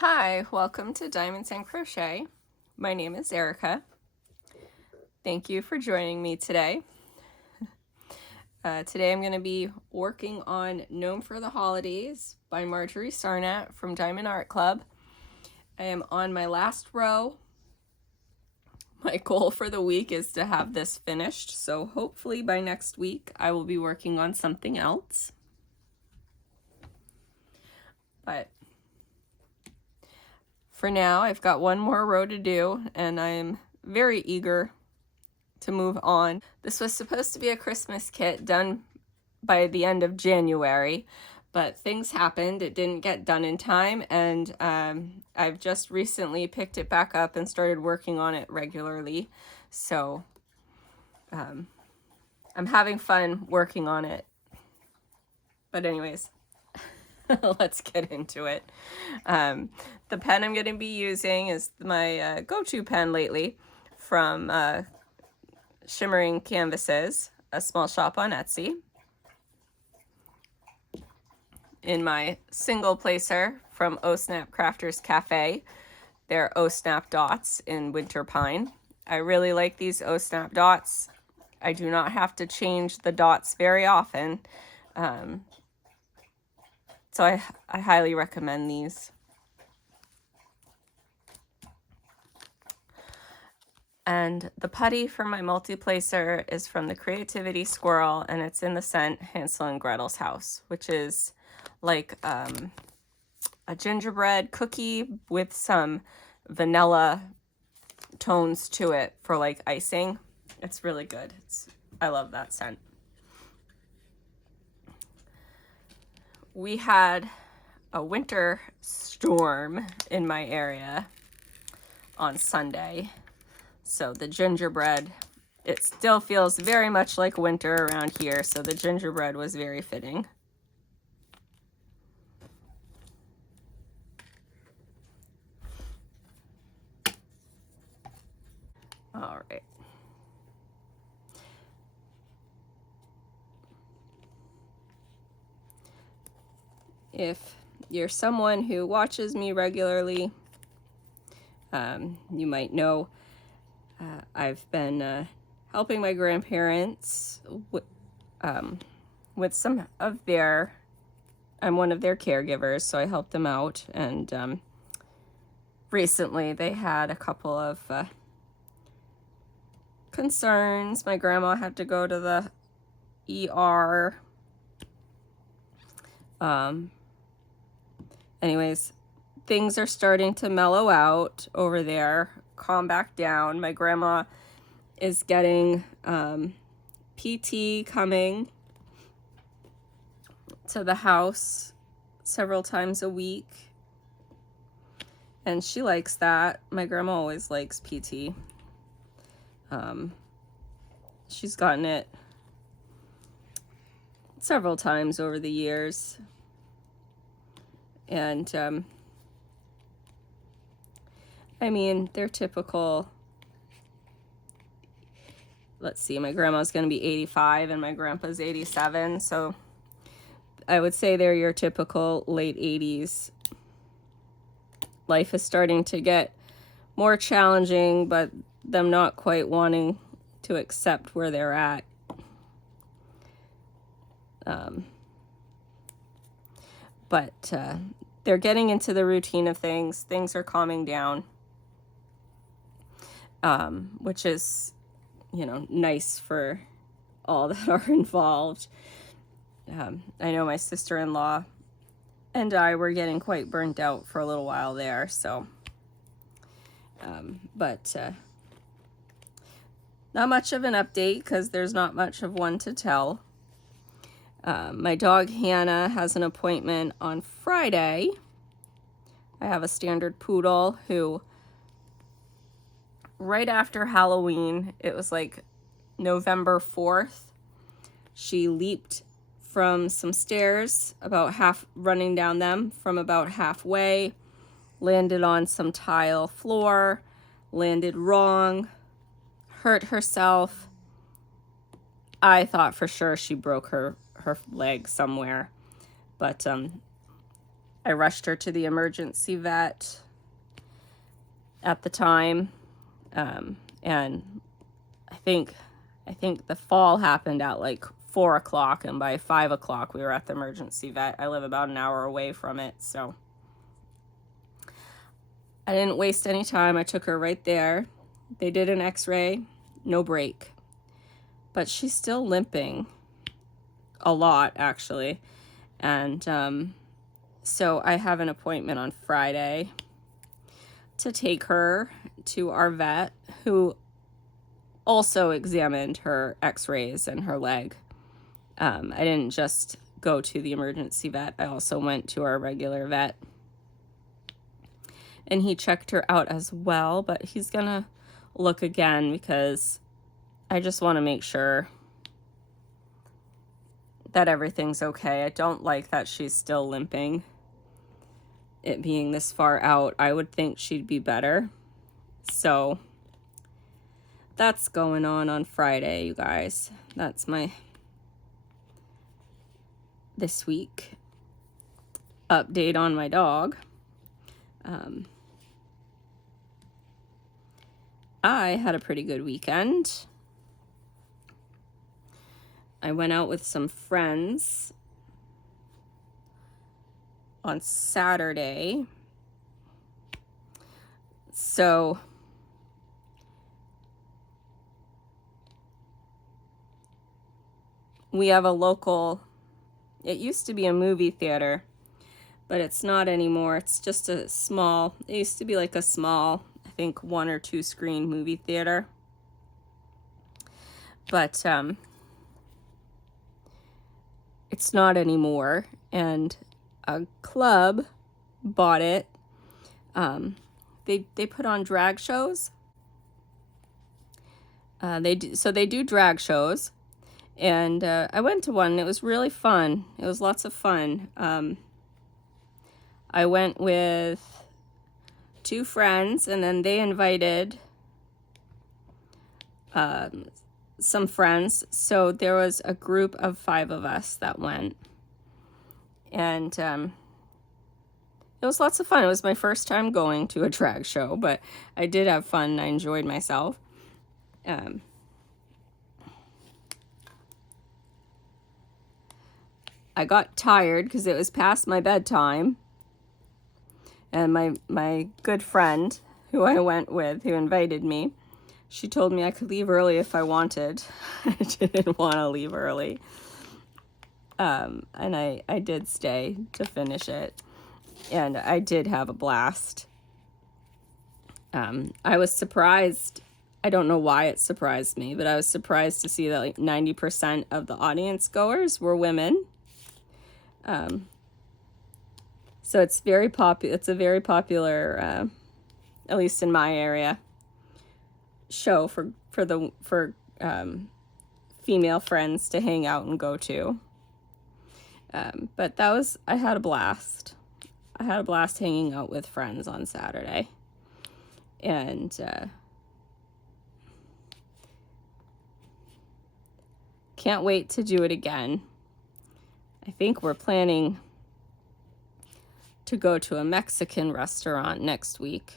Hi, welcome to Diamonds and Crochet. My name is Erica. Thank you for joining me today. Today I'm going to be working on Gnome for the Holidays by Marjorie Sarnat from Diamond Art Club. I am on my last row. My goal for the week is to have this finished, so hopefully by next week I will be working on something else. But for now, I've got one more row to do, and I'm very eager to move on. This was supposed to be a Christmas kit done by the end of January, but things happened. It didn't get done in time, and I've just recently picked it back up and started working on it regularly. So I'm having fun working on it. But anyways, let's get into it. The pen I'm going to be using is my go-to pen lately from Shimmering Canvases, a small shop on Etsy. In my single placer from O Snap Crafters Cafe, they're O Snap dots in Winter Pine. I really like these O Snap dots. I do not have to change the dots very often. So I highly recommend these. And the putty for my multi-placer is from the Creativity Squirrel, and it's in the scent Hansel and Gretel's House, which is like a gingerbread cookie with some vanilla tones to it for like icing. It's really good. I love that scent. We had a winter storm in my area on Sunday. So the gingerbread, it still feels very much like winter around here, so the gingerbread was very fitting. All right. If you're someone who watches me regularly, you might know I've been helping my grandparents with some of their, I'm one of their caregivers, so I help them out. And recently they had a couple of concerns. My grandma had to go to the ER. Anyways, things are starting to mellow out over there, calm back down. My grandma is getting PT coming to the house several times a week, and she likes that. My grandma always likes PT. She's gotten it several times over the years. And I mean, they're typical. Let's see, my grandma's going to be 85 and my grandpa's 87, so I would say they're your typical late 80s. Life is starting to get more challenging, but them not quite wanting to accept where they're at. But they're getting into the routine of things. Things are calming down, which is, you know, nice for all that are involved. I know my sister-in-law and I were getting quite burnt out for a little while there, so but not much of an update because there's not much of one to tell. My dog Hannah has an appointment on Friday. I have a standard poodle who, right after Halloween, it was like November 4th, she leaped from some stairs, running down them from about halfway, landed on some tile floor, landed wrong, hurt herself. I thought for sure she broke her leg somewhere, but I rushed her to the emergency vet at the time, and I think the fall happened at like 4 o'clock, and by 5 o'clock we were at the emergency vet. I live about an hour away from it, so I didn't waste any time. I took her right there. They did an x-ray, no break, but she's still limping a lot, actually. And so I have an appointment on Friday to take her to our vet, who also examined her x-rays and her leg. I didn't just go to the emergency vet. I also went to our regular vet, and he checked her out as well, but he's gonna look again because I just want to make sure that everything's okay. I don't like that she's still limping. It being this far out, I would think she'd be better. So that's going on Friday, you guys. That's my this week update on my dog. I had a pretty good weekend. I went out with some friends on Saturday. So we have a local, it used to be a movie theater, but it's not anymore. It's just a small, it used to be like a small, I think 1 or 2 screen movie theater. But it's not anymore, and a club bought it. They put on drag shows. They do drag shows, and I went to one. And it was really fun. It was lots of fun. I went with 2 friends, and then they invited some friends. So there was a group of 5 of us that went, and it was lots of fun. It was my first time going to a drag show, but I did have fun. I enjoyed myself. I got tired because it was past my bedtime, and my good friend who I went with, who invited me, she told me I could leave early if I wanted. I didn't want to leave early. And I did stay to finish it. And I did have a blast. I was surprised. I don't know why it surprised me, but I was surprised to see that like 90% of the audience goers were women. So it's very popular. It's a very popular, at least in my area, show for female friends to hang out and go to. But I had a blast. I had a blast hanging out with friends on Saturday. And can't wait to do it again. I think we're planning to go to a Mexican restaurant next week.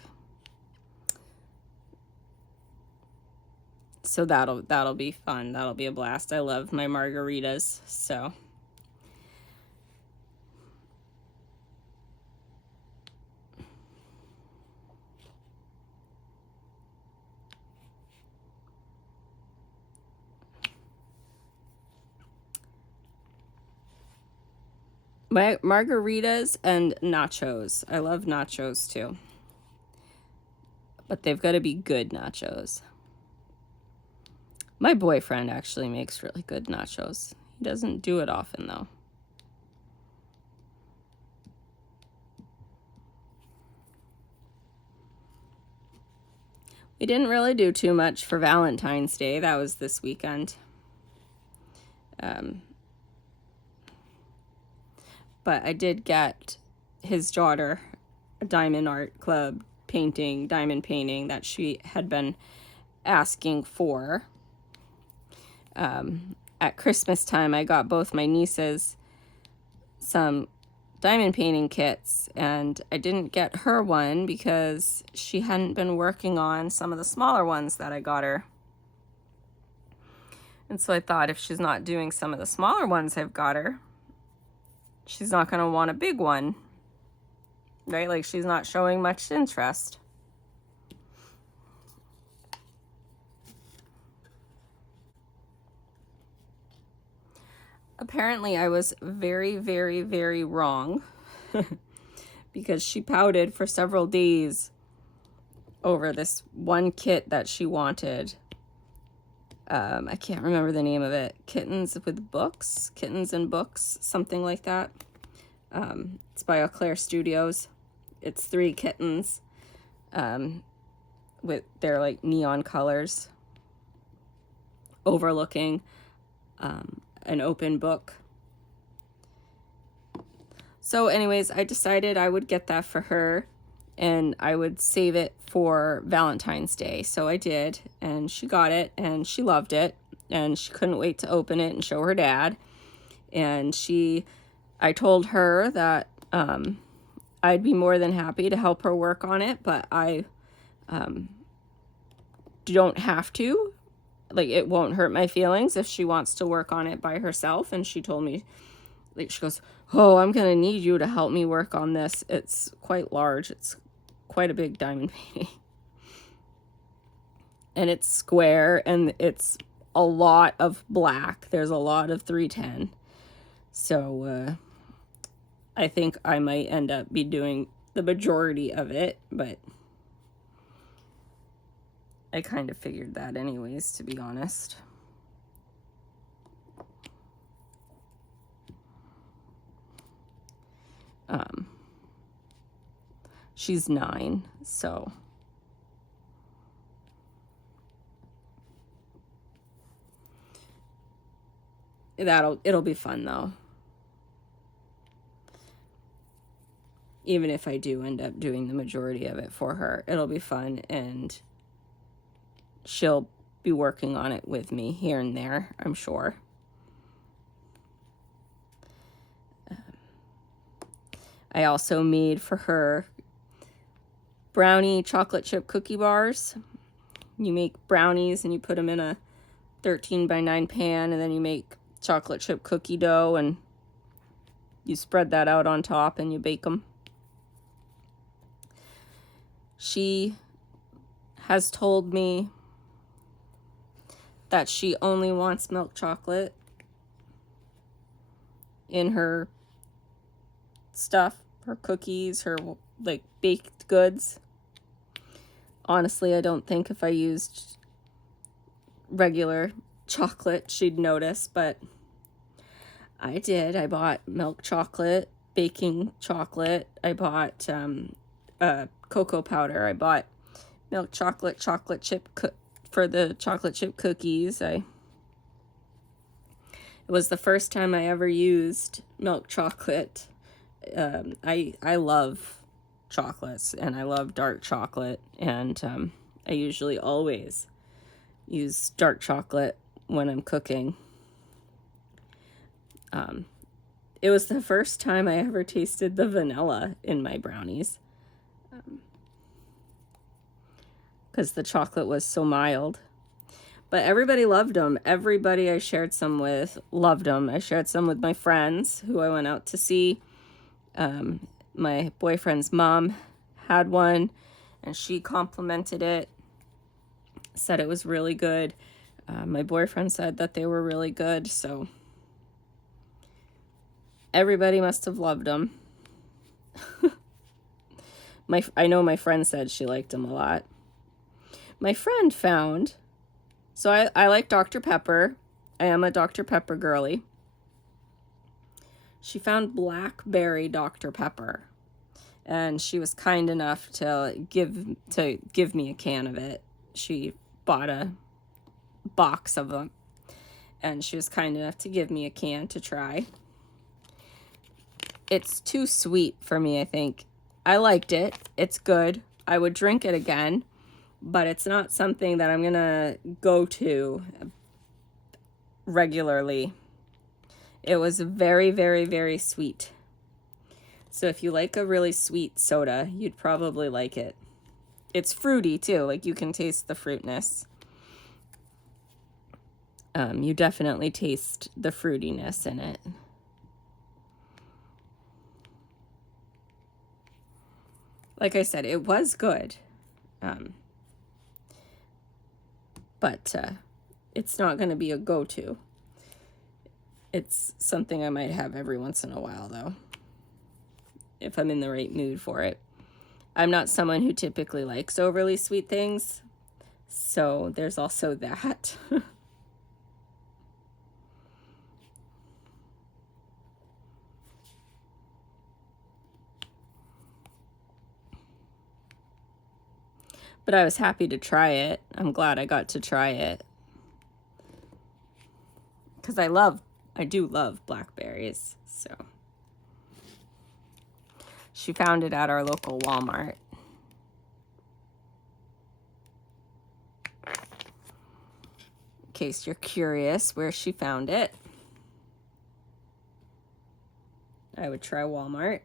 So that'll be fun. That'll be a blast. I love my margaritas, so my margaritas and nachos. I love nachos too. But they've got to be good nachos. My boyfriend actually makes really good nachos. He doesn't do it often, though. We didn't really do too much for Valentine's Day. That was this weekend. But I did get his daughter a diamond art club diamond painting that she had been asking for. At Christmas time, I got both my nieces some diamond painting kits, and I didn't get her one because she hadn't been working on some of the smaller ones that I got her. And so I thought if she's not doing some of the smaller ones I've got her, she's not going to want a big one, right? Like, she's not showing much interest. Apparently, I was very, very, very wrong because she pouted for several days over this one kit that she wanted. I can't remember the name of it. Kittens with Books? Kittens and Books? Something like that. It's by Eau Claire Studios. It's 3 kittens with their like neon colors overlooking an open book. So anyways, I decided I would get that for her and I would save it for Valentine's Day. So I did, and she got it and she loved it and she couldn't wait to open it and show her dad. And I told her that I'd be more than happy to help her work on it, but I don't have to. Like, it won't hurt my feelings if she wants to work on it by herself. And she told me, like, she goes, "Oh, I'm going to need you to help me work on this. It's quite large. It's quite a big diamond painting. And it's square, and it's a lot of black. There's a lot of 310. So, I think I might end up be doing the majority of it, but I kind of figured that anyways, to be honest. She's 9, so it'll be fun though. Even if I do end up doing the majority of it for her, it'll be fun, and she'll be working on it with me here and there, I'm sure. I also made for her brownie chocolate chip cookie bars. You make brownies and you put them in a 13x9 pan, and then you make chocolate chip cookie dough and you spread that out on top and you bake them. She has told me that she only wants milk chocolate in her stuff, her cookies, her like baked goods. Honestly, I don't think if I used regular chocolate she'd notice, but I did. I bought milk chocolate, baking chocolate. I bought cocoa powder. I bought milk chocolate, chocolate chip for the chocolate chip cookies. It was the first time I ever used milk chocolate. I love chocolates, and I love dark chocolate, and I usually always use dark chocolate when I'm cooking. It was the first time I ever tasted the vanilla in my brownies, because the chocolate was so mild. But everybody loved them. Everybody I shared some with loved them. I shared some with my friends who I went out to see. My boyfriend's mom had one, and she complimented it, said it was really good. My boyfriend said that they were really good, so everybody must have loved them. I know my friend said she liked them a lot. My friend found, so I like Dr. Pepper. I am a Dr. Pepper girly. She found blackberry Dr. Pepper, and she was kind enough to give me a can of it. She bought a box of them, and she was kind enough to give me a can to try. It's too sweet for me, I think. I liked it. It's good. I would drink it again, but it's not something that I'm gonna go to regularly. It was very, very, very sweet. So if you like a really sweet soda, you'd probably like it. It's fruity too, like you can taste the fruitness. You definitely taste the fruitiness in it. Like I said, it was good. But it's not going to be a go-to. It's something I might have every once in a while, though, if I'm in the right mood for it. I'm not someone who typically likes overly sweet things, so there's also that. But I was happy to try it. I'm glad I got to try it. Because I do love blackberries, so. She found it at our local Walmart. In case you're curious where she found it, I would try Walmart.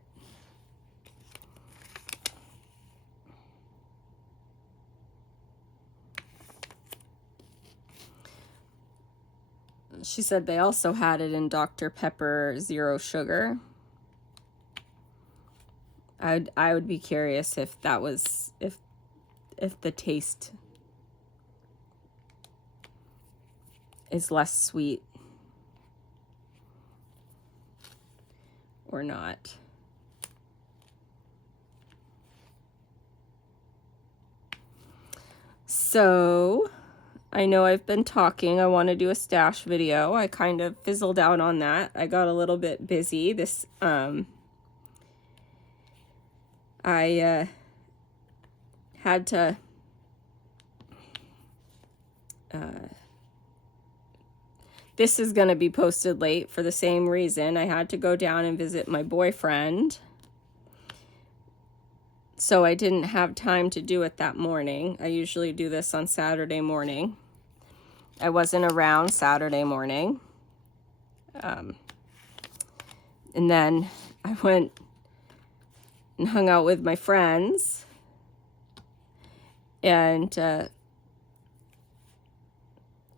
She said they also had it in Dr. Pepper Zero Sugar. I would be curious if that was if the taste is less sweet or not. So I know I've been talking. I want to do a stash video. I kind of fizzled out on that. I got a little bit busy. I had to this is going to be posted late for the same reason. I had to go down and visit my boyfriend. So I didn't have time to do it that morning. I usually do this on Saturday morning. I wasn't around Saturday morning. And then I went and hung out with my friends. And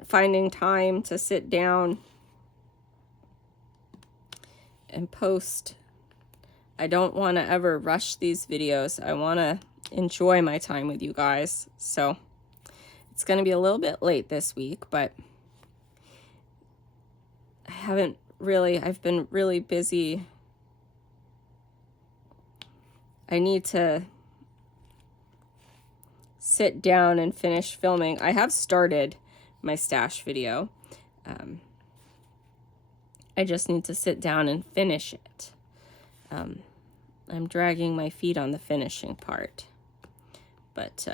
finding time to sit down and post. I don't want to ever rush these videos. I want to enjoy my time with you guys. So it's going to be a little bit late this week, but I've been really busy. I need to sit down and finish filming. I have started my stash video. I just need to sit down and finish it. I'm dragging my feet on the finishing part, but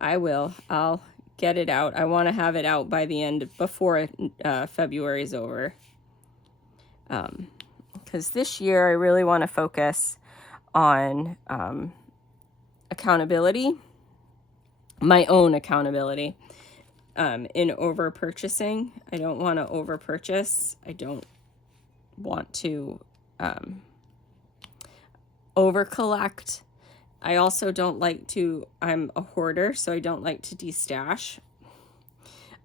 I'll get it out. I want to have it out by the end, before February's over. Because this year I really want to focus on accountability, my own accountability, in over purchasing. I don't want to over purchase. I don't want to over collect. I also don't like to, I'm a hoarder, so I don't like to destash.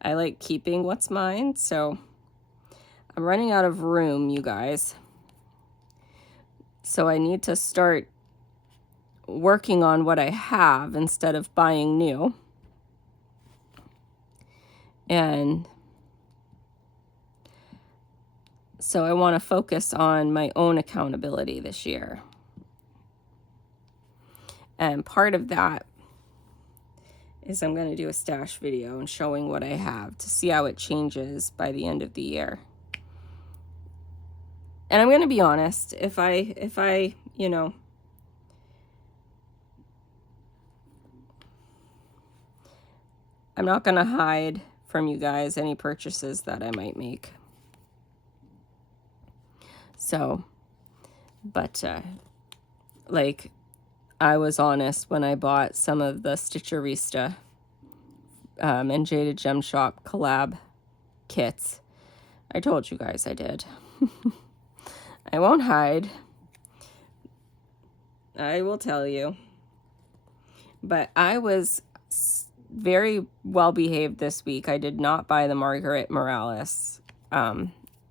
I like keeping what's mine, so I'm running out of room, you guys. So I need to start working on what I have instead of buying new. And so I want to focus on my own accountability this year. And part of that is I'm going to do a stash video and showing what I have to see how it changes by the end of the year. And I'm going to be honest, if I, you know, I'm not going to hide from you guys any purchases that I might make. So, but, like, I was honest when I bought some of the Stitcherista and Jaded Gem Shop collab kits. I told you guys I did. I won't hide. I will tell you. But I was very well behaved this week. I did not buy the Margaret Morales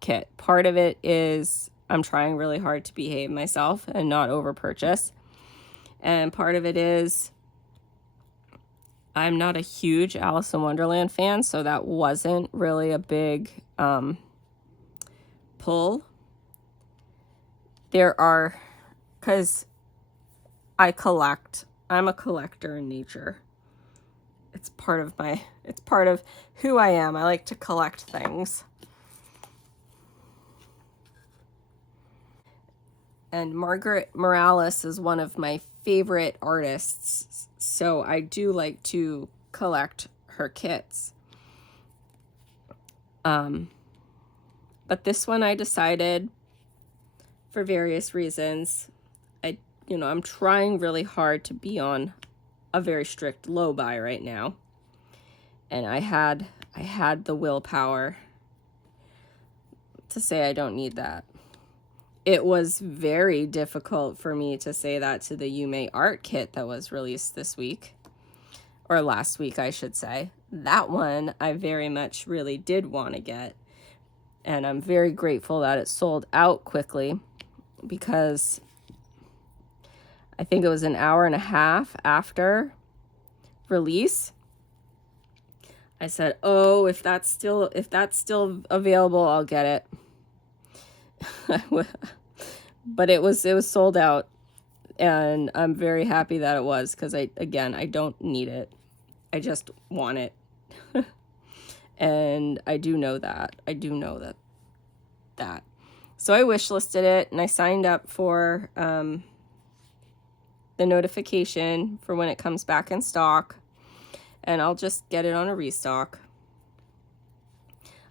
kit. Part of it is I'm trying really hard to behave myself and not over purchase. And part of it is I'm not a huge Alice in Wonderland fan, so that wasn't really a big pull. There are, because I'm a collector in nature. It's part of who I am. I like to collect things. And Margaret Morales is one of my favorite artists, so I do like to collect her kits. But this one I decided, for various reasons, I'm trying really hard to be on a very strict low buy right now. And I had the willpower to say I don't need that. It was very difficult for me to say that to the Yume art kit that was released this week, or last week, I should say. That one I very much really did want to get, and I'm very grateful that it sold out quickly, because I think it was an hour and a half after release. I said, "Oh, if that's still available, I'll get it." But it was sold out, and I'm very happy that it was, because I don't need it. I just want it. And I do know that. So I wishlisted it, and I signed up for the notification for when it comes back in stock, and I'll just get it on a restock.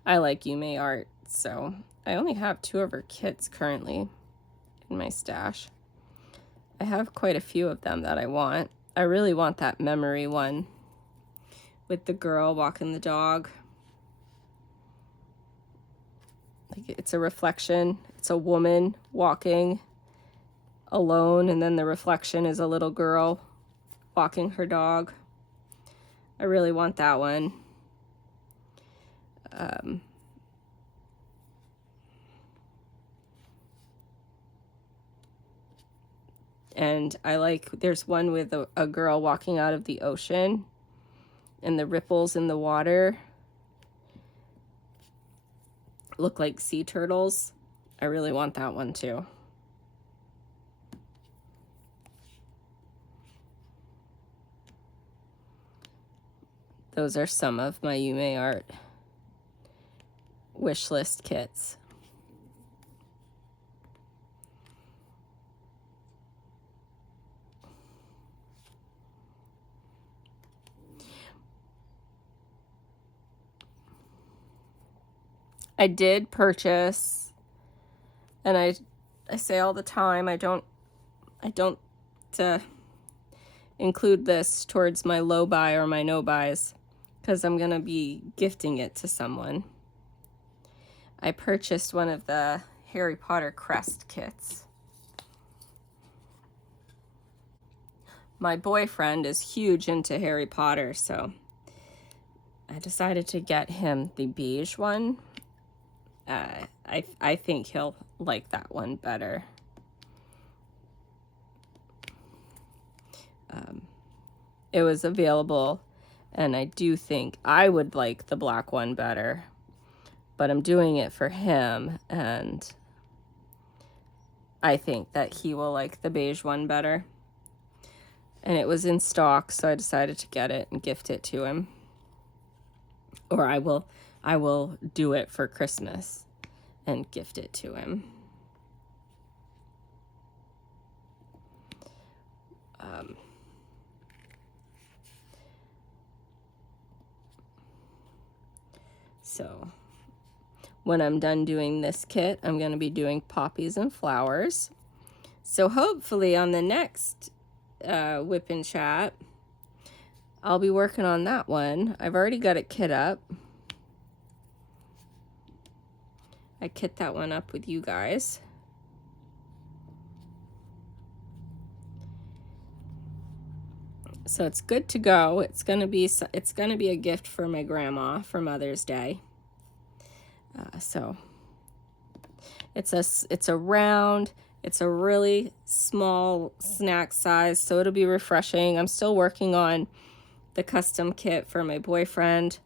I like Yume art, so I only have 2 of her kits currently in my stash. I have quite a few of them that I want. I really want that memory one with the girl walking the dog. Like, it's a reflection. It's a woman walking alone, and then the reflection is a little girl walking her dog. I really want that one. And I like, there's one with a girl walking out of the ocean, and the ripples in the water look like sea turtles. I really want that one too. Those are some of my Yume art wish list kits. I did purchase, and I say all the time, I don't include this towards my low buy or my no buys, because I'm gonna be gifting it to someone. I purchased one of the Harry Potter crest kits. My boyfriend is huge into Harry Potter, so I decided to get him the beige one. I think he'll like that one better. It was available, and I do think I would like the black one better, but I'm doing it for him, and I think that he will like the beige one better. And it was in stock, so I decided to get it and gift it to him. Or I will do it for Christmas and gift it to him. So when I'm done doing this kit, I'm going to be doing poppies and flowers. So hopefully on the next WIP and Chat, I'll be working on that one. I've already got it kit up. I kit that one up with you guys. So it's good to go. It's gonna be a gift for my grandma for Mother's Day. So it's a round. It's a really small snack size, so it'll be refreshing. I'm still working on the custom kit for my boyfriend,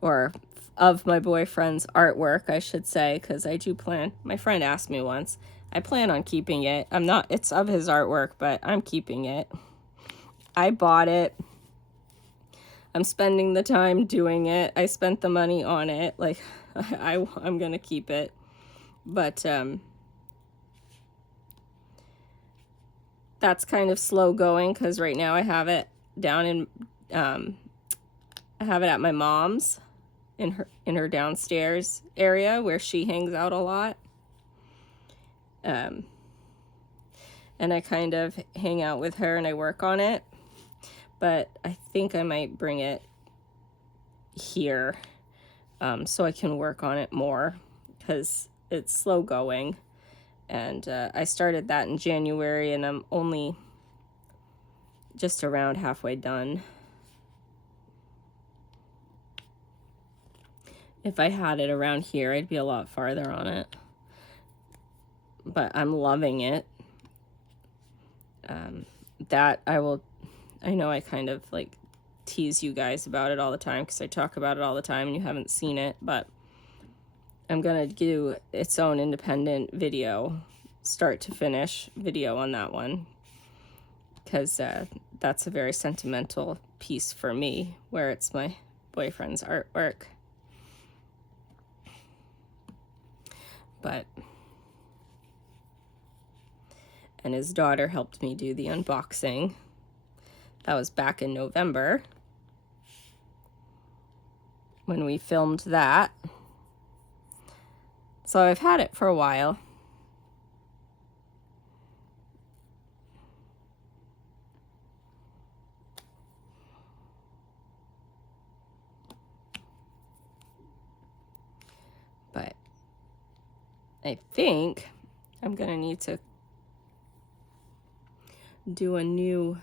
or of my boyfriend's artwork, I should say, because I do plan. My friend asked me once. I plan on keeping it. It's of his artwork, but I'm keeping it. I bought it. I'm spending the time doing it. I spent the money on it. Like, I'm gonna keep it. But that's kind of slow going because right now I have it down in I have it at my mom's in her downstairs area where she hangs out a lot. And I kind of hang out with her and I work on it. But I think I might bring it here so I can work on it more because it's slow going. And I started that in January and I'm only just around halfway done. If I had it around here, I'd be a lot farther on it. But I'm loving it. I know I kind of like tease you guys about it all the time because I talk about it all the time and you haven't seen it, but I'm gonna do its own independent video, start to finish video on that one, because that's a very sentimental piece for me, where it's my boyfriend's artwork. And his daughter helped me do the unboxing. That was back in November when we filmed that. So I've had it for a while. But I think I'm gonna need to do a new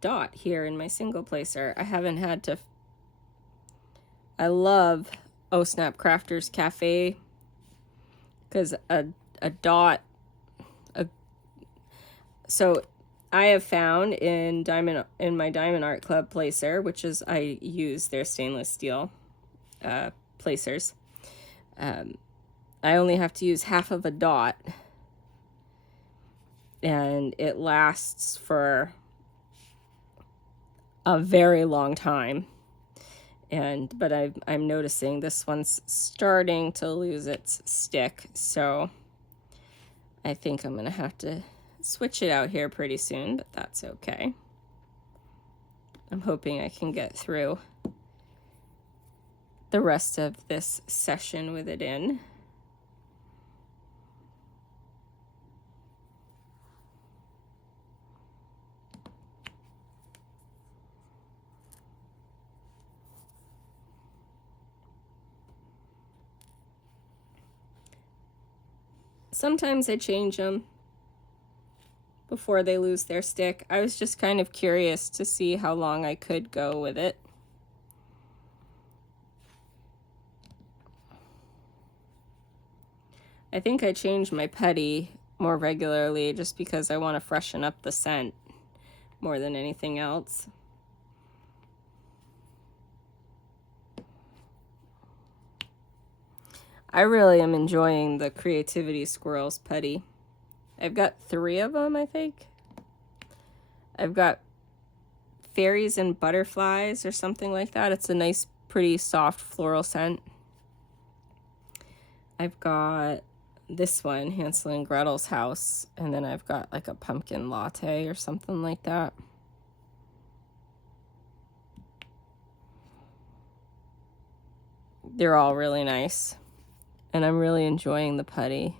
dot here in my single placer. I haven't had to. I love Oh Snap Crafters Cafe because a dot. So I have found in my Diamond Art Club placer, which is I use their stainless steel placers. I only have to use half of a dot, and it lasts for a very long time. But I'm noticing this one's starting to lose its stick, so I think I'm gonna have to switch it out here pretty soon, but that's okay. I'm hoping I can get through the rest of this session with it in. Sometimes I change them before they lose their stick. I was just kind of curious to see how long I could go with it. I think I change my putty more regularly just because I want to freshen up the scent more than anything else. I really am enjoying the Creativity Squirrels putty. I've got 3 of them, I think. I've got Fairies and Butterflies or something like that. It's a nice, pretty soft floral scent. I've got this one, Hansel and Gretel's House, and then I've got like a pumpkin latte or something like that. They're all really nice, and I'm really enjoying the putty.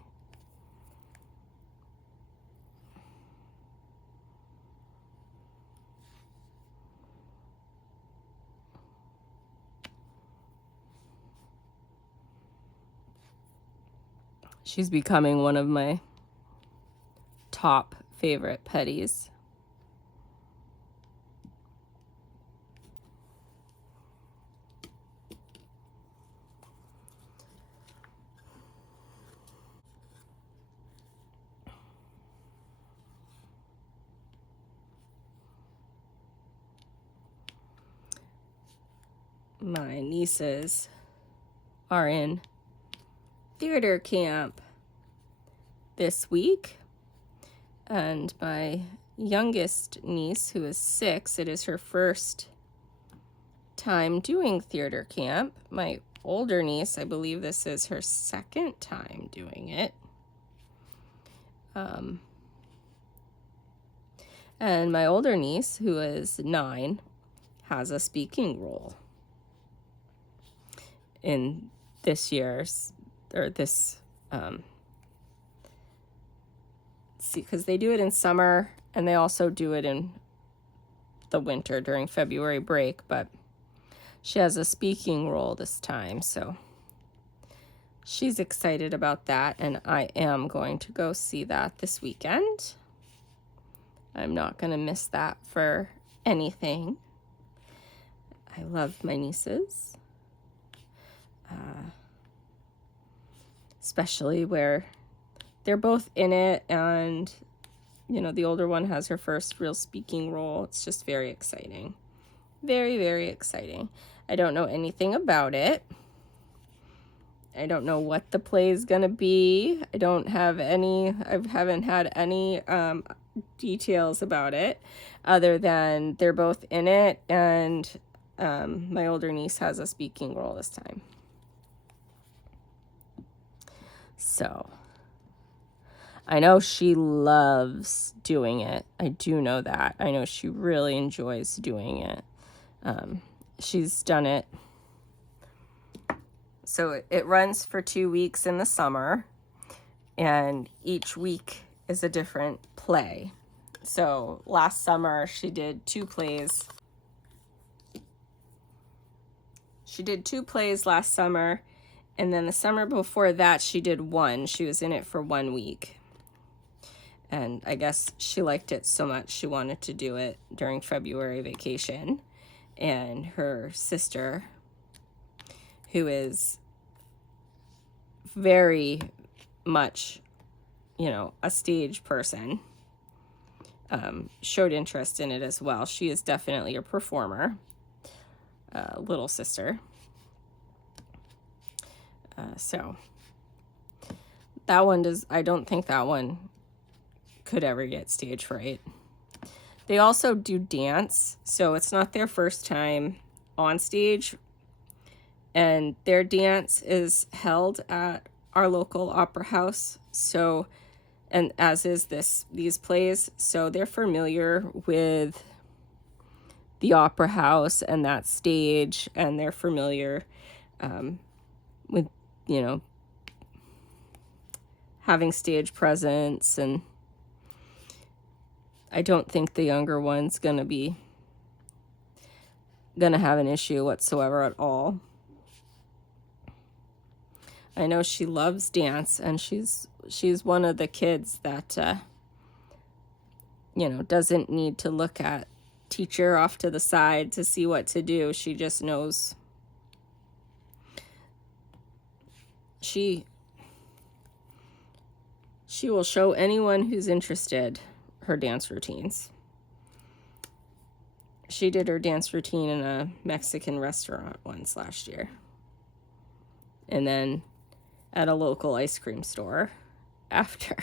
She's becoming one of my top favorite petties. My nieces are in theater camp this week, and my youngest niece, who is 6, it is her first time doing theater camp. My older niece, I believe this is her second time doing it. And my older niece, who is 9, has a speaking role in this year's, or this, see, because they do it in summer and they also do it in the winter during February break, but she has a speaking role this time, so she's excited about that, and I am going to go see that this weekend. I'm not going to miss that for anything. I love my nieces, especially where they're both in it, and, you know, the older one has her first real speaking role. It's just very exciting. Very, very exciting. I don't know anything about it. I don't know what the play is going to be. I haven't had any details about it other than they're both in it, and my older niece has a speaking role this time. So I know she loves doing it. I do know that. I know she really enjoys doing it. She's done it. So it runs for 2 weeks in the summer, and each week is a different play. So last summer she did 2 plays. She did 2 plays last summer, and then the summer before that she did 1. She was in it for 1 week. And I guess she liked it so much she wanted to do it during February vacation. And her sister, who is very much, you know, a stage person, showed interest in it as well. She is definitely a performer, little sister. So that one I don't think that one could ever get stage fright. They also do dance, so it's not their first time on stage, and their dance is held at our local opera house, so, and as is these plays, so they're familiar with the opera house and that stage, and they're familiar with, you know, having stage presence, and I don't think the younger one's gonna have an issue whatsoever at all. I know she loves dance, and she's one of the kids that you know, doesn't need to look at teacher off to the side to see what to do. She just knows. She will show anyone who's interested her dance routines. She did her dance routine in a Mexican restaurant once last year, and then at a local ice cream store after.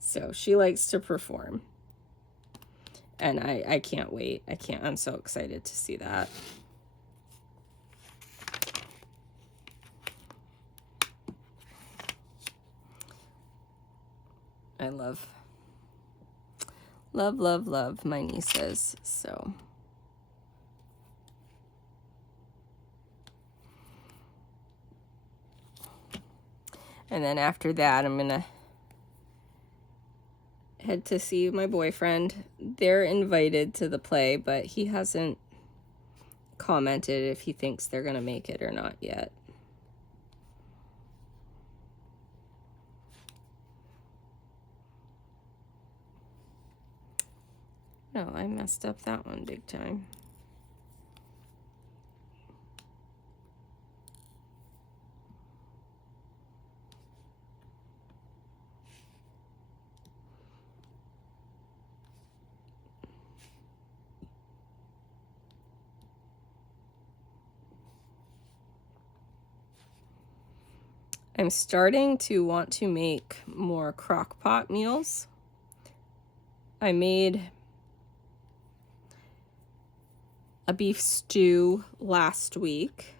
So she likes to perform, and I can't wait. I'm so excited to see that. I love my nieces, so. And then after that, I'm gonna head to see my boyfriend. They're invited to the play, but he hasn't commented if he thinks they're gonna make it or not yet. no, I messed up that one big time. I'm starting to want to make more crock pot meals. I made a beef stew last week,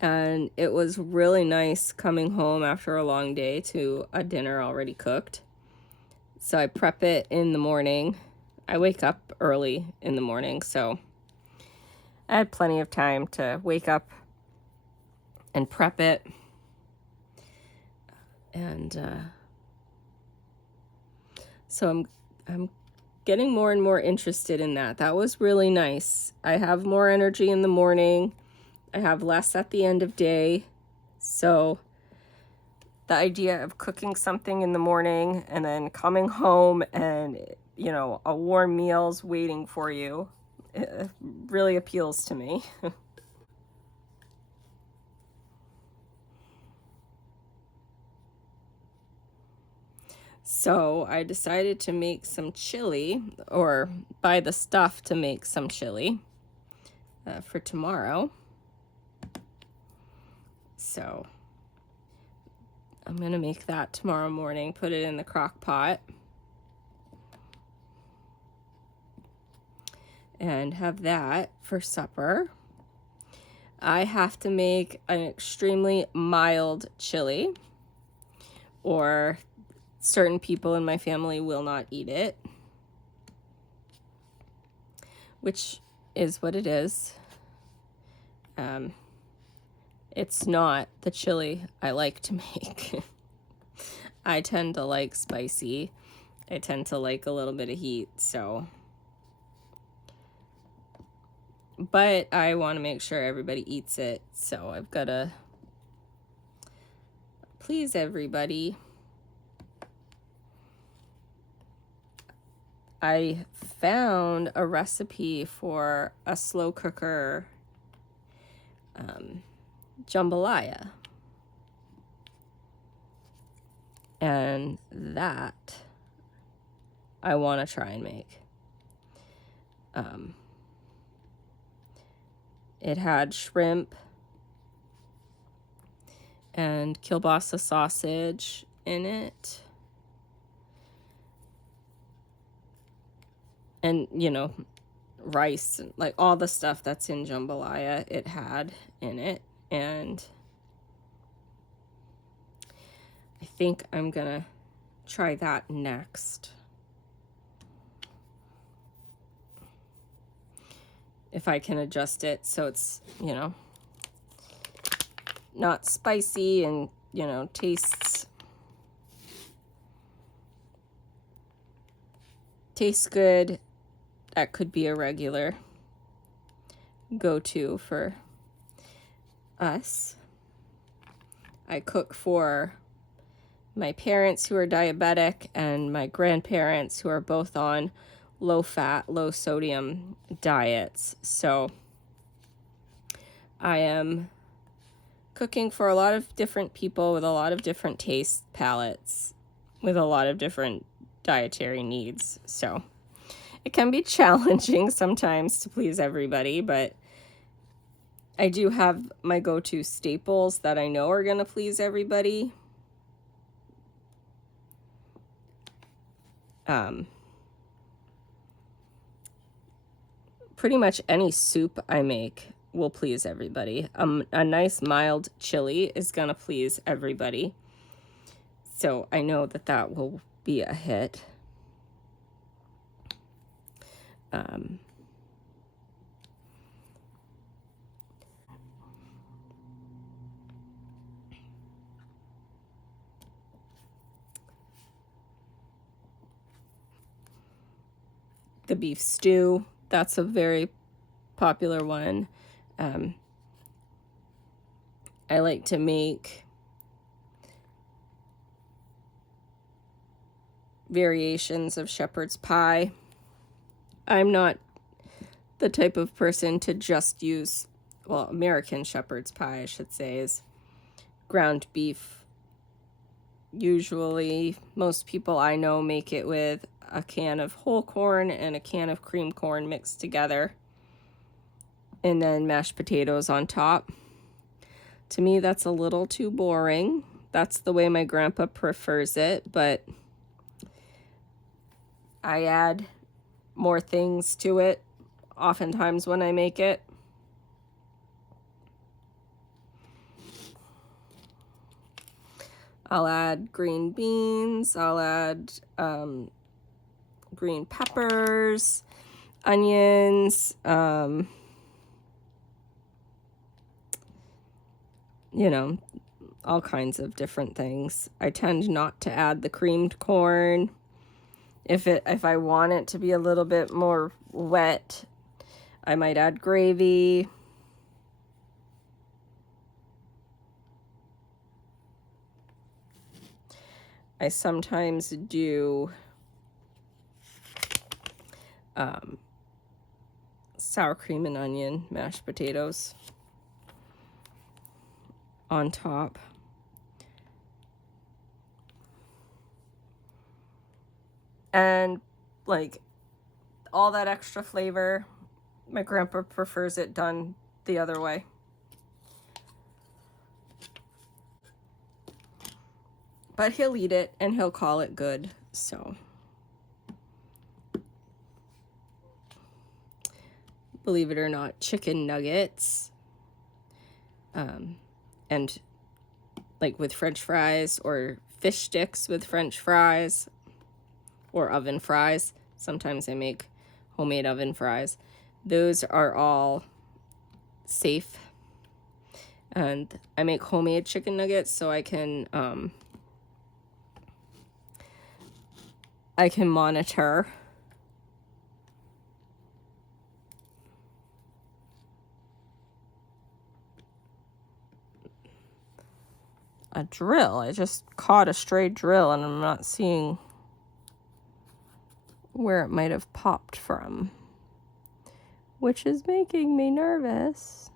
and it was really nice coming home after a long day to a dinner already cooked. So I prep it in the morning. I wake up early in the morning, so I had plenty of time to wake up and prep it. And so I'm getting more and more interested in that. That was really nice. I have more energy in the morning. I have less at the end of day. So the idea of cooking something in the morning and then coming home and, you know, a warm meal's waiting for you, it really appeals to me. So I decided to make some chili, or buy the stuff to make some chili for tomorrow. So I'm going to make that tomorrow morning, put it in the crock pot, and have that for supper. I have to make an extremely mild chili, or certain people in my family will not eat it, which is what it is. It's not the chili I like to make. I tend to like spicy. I tend to like a little bit of heat, so. But I want to make sure everybody eats it, so I've got to please everybody. I found a recipe for a slow cooker jambalaya, and that I want to try and make. It had shrimp and kielbasa sausage in it, and, you know, rice, like all the stuff that's in jambalaya it had in it. And I think I'm gonna try that next. If I can adjust it so it's, you know, not spicy and, you know, tastes good. That could be a regular go-to for us. I cook for my parents who are diabetic and my grandparents who are both on low-fat, low-sodium diets. So I am cooking for a lot of different people with a lot of different taste palettes, with a lot of different dietary needs. So it can be challenging sometimes to please everybody, but I do have my go-to staples that I know are going to please everybody. Pretty much any soup I make will please everybody. A nice mild chili is going to please everybody. So I know that that will be a hit. The beef stew, that's a very popular one. I like to make variations of shepherd's pie. I'm not the type of person to just use, well, American shepherd's pie, I should say, is ground beef. Usually, most people I know make it with a can of whole corn and a can of cream corn mixed together, and then mashed potatoes on top. To me, that's a little too boring. That's the way my grandpa prefers it, but I add more things to it oftentimes when I make it. I'll add green beans, I'll add green peppers, onions, you know, all kinds of different things. I tend not to add the creamed corn. If I want it to be a little bit more wet, I might add gravy. I sometimes do sour cream and onion mashed potatoes on top. And like all that extra flavor, my grandpa prefers it done the other way. But he'll eat it and he'll call it good, so. Believe it or not, chicken nuggets, and like with French fries, or fish sticks with French fries, or oven fries. Sometimes I make homemade oven fries. Those are all safe. And I make homemade chicken nuggets so I can monitor a drill. I just caught a stray drill and I'm not seeing where it might have popped from, which is making me nervous.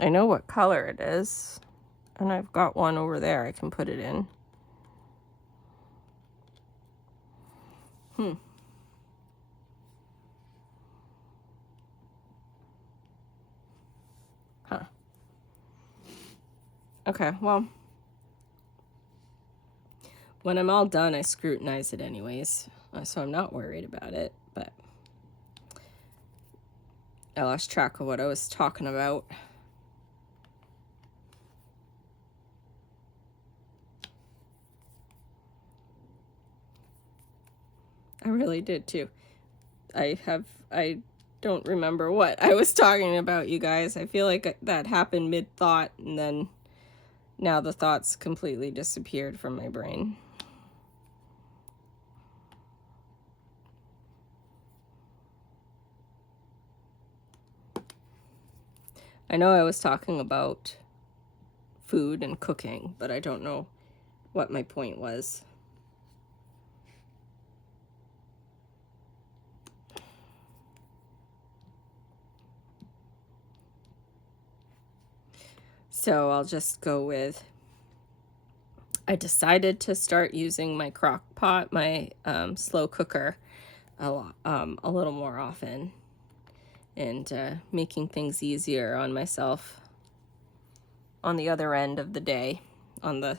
I know what color it is, and I've got one over there I can put it in. Huh. Okay, well, when I'm all done, I scrutinize it anyways, so I'm not worried about it, but I lost track of what I was talking about. I really did too. I don't remember what I was talking about, you guys. I feel like that happened mid-thought, and then now the thoughts completely disappeared from my brain. I know I was talking about food and cooking, but I don't know what my point was. So I'll just go with, I decided to start using my crock pot, my slow cooker, a little more often, and making things easier on myself on the other end of the day, on the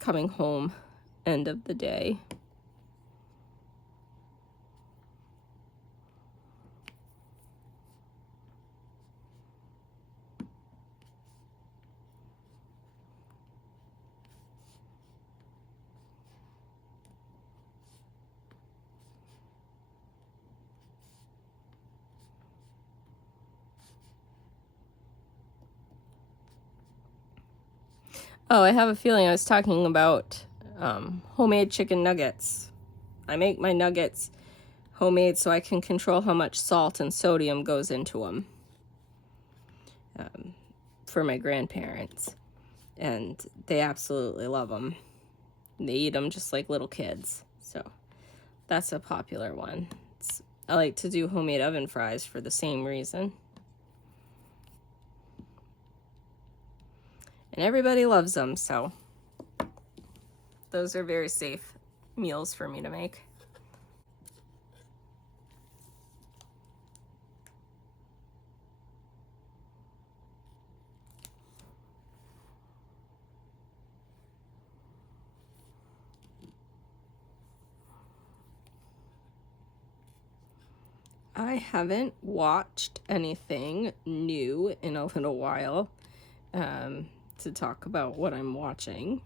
coming home end of the day. Oh, I have a feeling I was talking about homemade chicken nuggets. I make my nuggets homemade so I can control how much salt and sodium goes into them for my grandparents. and they absolutely love them. They eat them just like little kids. So that's a popular one. I like to do homemade oven fries for the same reason. And everybody loves them, so those are very safe meals for me to make. I haven't watched anything new in a little while to talk about what I'm watching.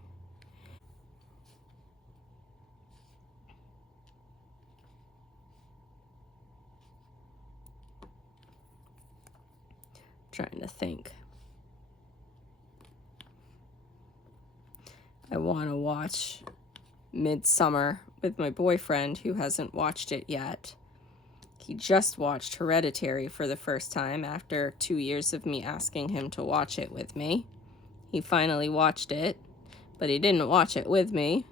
Trying to think. I want to watch Midsummer with my boyfriend who hasn't watched it yet. He just watched Hereditary for the first time after 2 years of me asking him to watch it with me. He finally watched it, but he didn't watch it with me.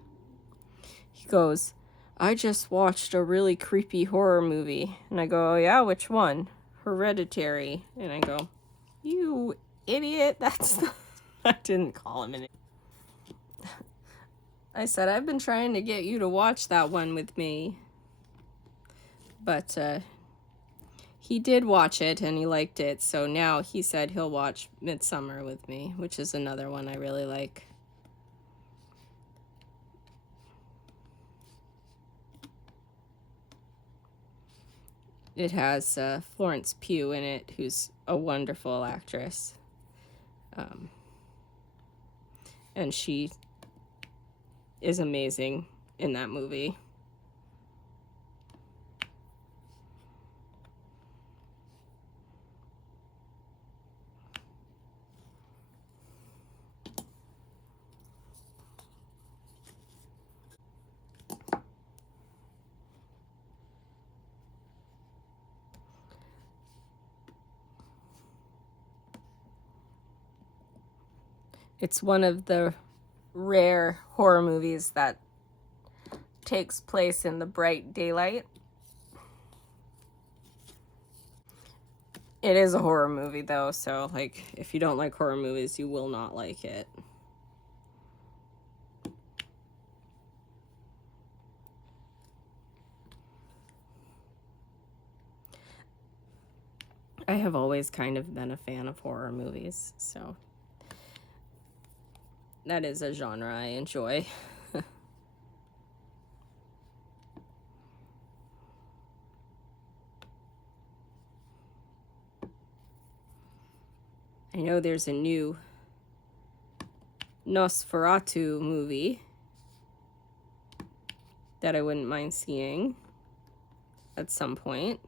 He goes, I just watched a really creepy horror movie. And I go, oh yeah, which one? Hereditary. And I go, you idiot, I didn't call him an idiot. I said, I've been trying to get you to watch that one with me. But he did watch it and he liked it, so now he said he'll watch Midsummer with me, which is another one I really like. It has Florence Pugh in it, who's a wonderful actress. And she is amazing in that movie. It's one of the rare horror movies that takes place in the bright daylight. It is a horror movie though, so like if you don't like horror movies, you will not like it. I have always kind of been a fan of horror movies, so that is a genre I enjoy. I know there's a new Nosferatu movie that I wouldn't mind seeing at some point.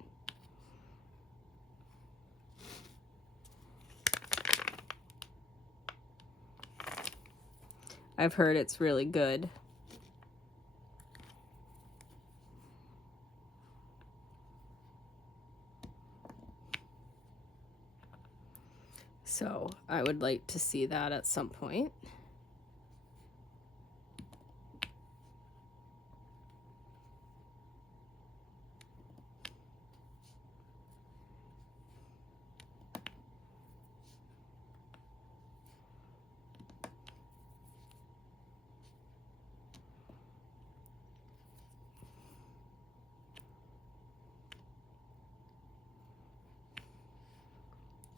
I've heard it's really good. So I would like to see that at some point.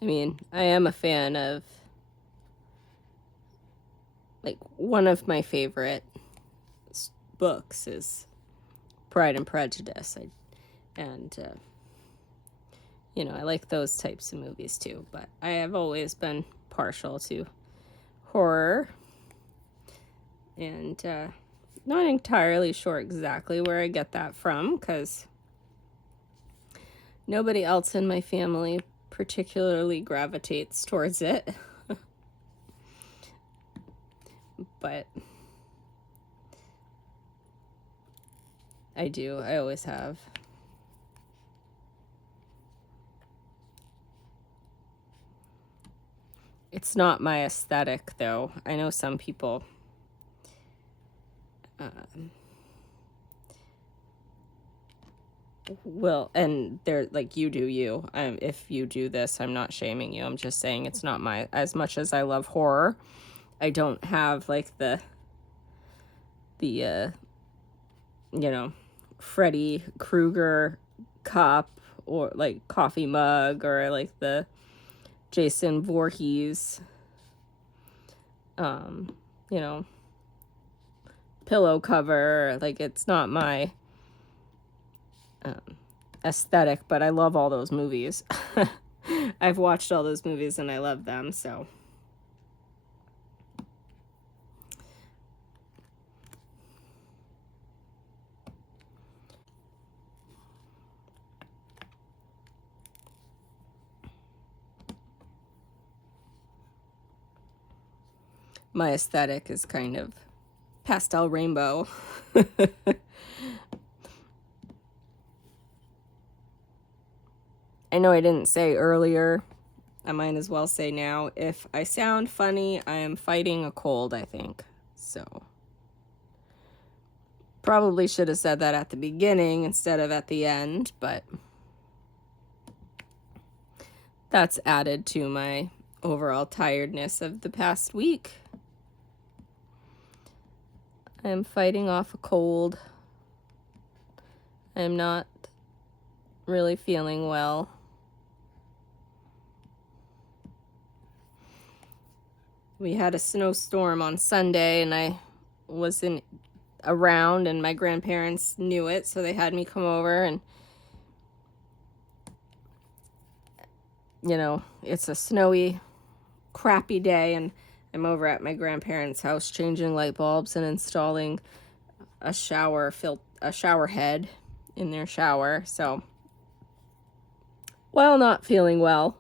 I mean, I am a fan of, like, one of my favorite books is Pride and Prejudice. You know, I like those types of movies too, but I have always been partial to horror. And not entirely sure exactly where I get that from, because nobody else in my family particularly gravitates towards it. But I do. I always have. It's not my aesthetic, though. I know some people will, and they're like, you do you. If you do this, I'm not shaming you. I'm just saying it's not my, as much as I love horror, I don't have like the you know, Freddy Krueger cup or like coffee mug or like the Jason Voorhees, you know, pillow cover. Like, it's not my aesthetic, but I love all those movies. I've watched all those movies and I love them, so. My aesthetic is kind of pastel rainbow. I know I didn't say earlier, I might as well say now, if I sound funny, I am fighting a cold, I think. So, probably should have said that at the beginning instead of at the end, but that's added to my overall tiredness of the past week. I am fighting off a cold. I am not really feeling well. We had a snowstorm on Sunday and I wasn't around and my grandparents knew it, so they had me come over, and you know, it's a snowy, crappy day and I'm over at my grandparents' house changing light bulbs and installing a shower head in their shower. So, while not feeling well,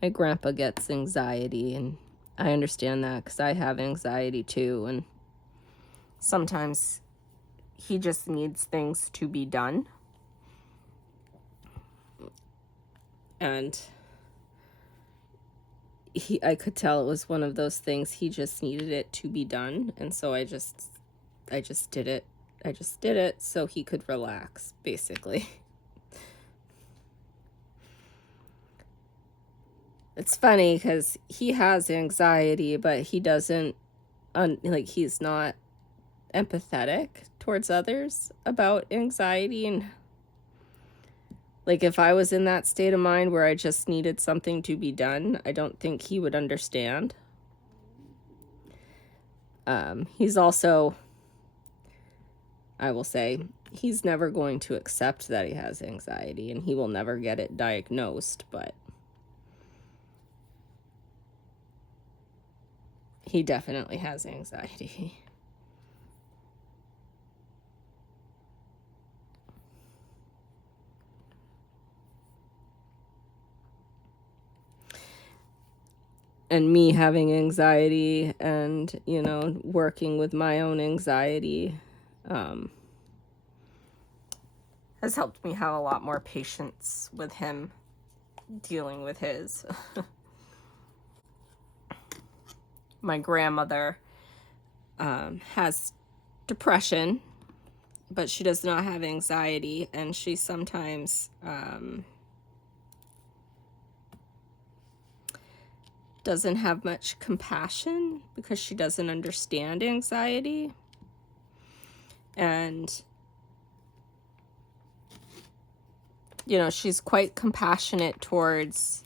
my grandpa gets anxiety, and I understand that because I have anxiety too, and sometimes he just needs things to be done. And I could tell it was one of those things, he just needed it to be done, and so I just did it. I just did it so he could relax, basically. It's funny because he has anxiety, but he doesn't, like, he's not empathetic towards others about anxiety. And like, if I was in that state of mind where I just needed something to be done, I don't think he would understand. He's also, I will say, he's never going to accept that he has anxiety, and he will never get it diagnosed, but he definitely has anxiety. And me having anxiety and, you know, working with my own anxiety has helped me have a lot more patience with him dealing with his. My grandmother has depression, but she does not have anxiety, and she sometimes doesn't have much compassion because she doesn't understand anxiety. And, you know, she's quite compassionate towards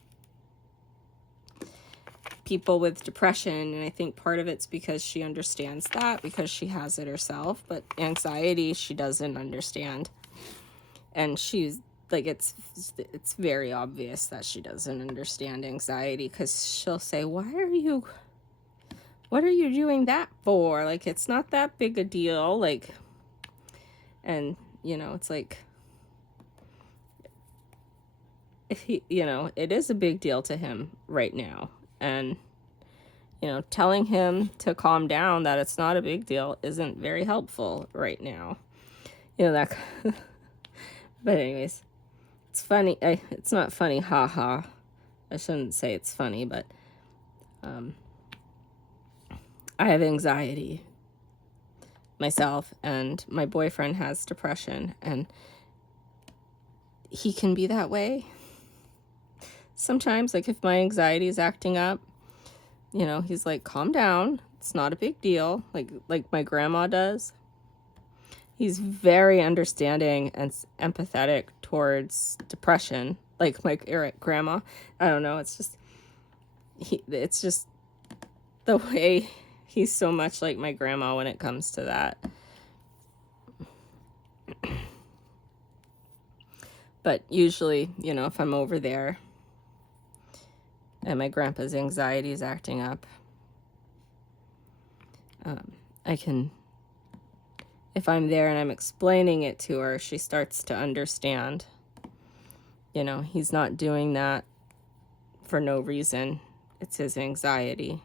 people with depression, and I think part of it's because she understands that, because she has it herself. But anxiety, she doesn't understand, and she's like, it's very obvious that she doesn't understand anxiety, because she'll say, what are you doing that for? Like, it's not that big a deal. Like, and you know, it's like, if he, you know, it is a big deal to him right now, and you know, telling him to calm down, that it's not a big deal, isn't very helpful right now. You know, that But anyways, it's funny. It's not funny, haha. I shouldn't say it's funny, but I have anxiety myself, and my boyfriend has depression, and he can be that way sometimes. Like, if my anxiety is acting up, you know, he's like, calm down, it's not a big deal, like my grandma does. He's very understanding and empathetic towards depression, like my grandma. I don't know, it's just the way he's so much like my grandma when it comes to that. But usually, you know, if I'm over there and my grandpa's anxiety is acting up, I can, if I'm there and I'm explaining it to her, she starts to understand. You know, he's not doing that for no reason. It's his anxiety.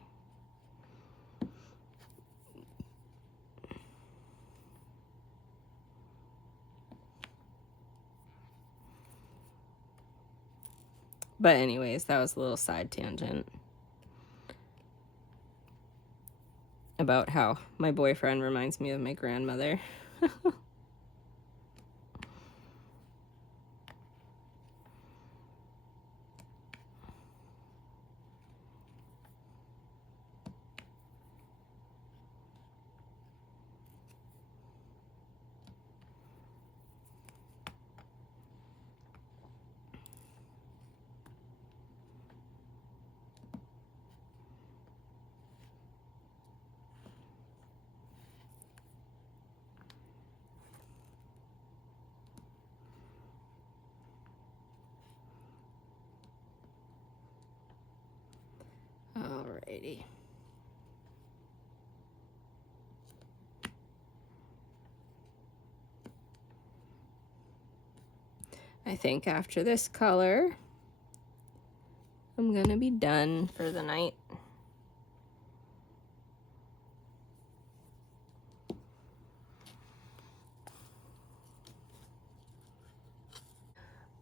But anyways, that was a little side tangent about how my boyfriend reminds me of my grandmother. Alrighty. I think after this color, I'm gonna be done for the night.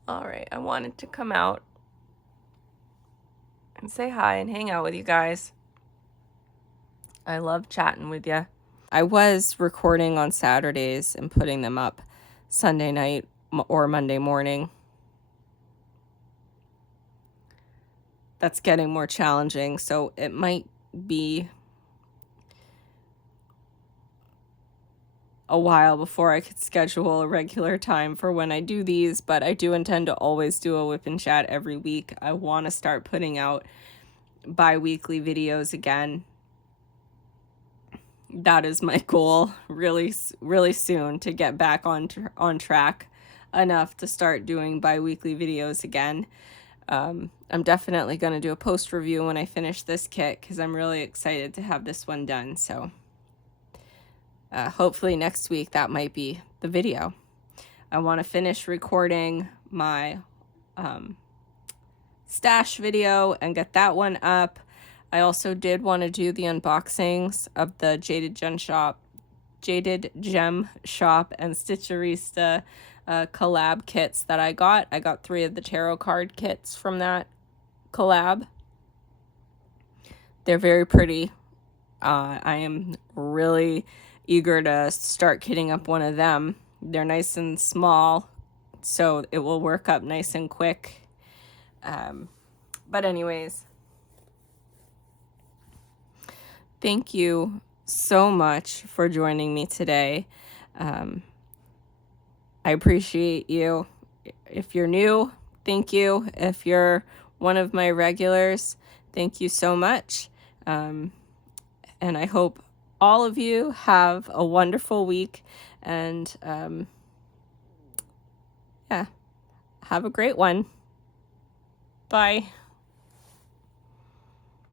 Alright, I wanted to come out and say hi and hang out with you guys. I love chatting with you. I was recording on Saturdays and putting them up Sunday night or Monday morning. That's getting more challenging, so it might be a while before I could schedule a regular time for when I do these, but I do intend to always do a WIP and chat every week. I want to start putting out bi-weekly videos again. That is my goal really soon, to get back on track enough to start doing bi-weekly videos again. I'm definitely going to do a post review when I finish this kit, because I'm really excited to have this one done. So hopefully next week that might be the video. I want to finish recording my stash video and get that one up. I also did want to do the unboxings of the Jaded Gem Shop and Stitcherista collab kits that I got. I got 3 of the tarot card kits from that collab. They're very pretty. I am really eager to start kitting up one of them. They're nice and small, so it will work up nice and quick. But anyways, thank you so much for joining me today. I appreciate you. If you're new, thank you. If you're one of my regulars, thank you so much. And I hope all of you have a wonderful week, and yeah, have a great one. Bye.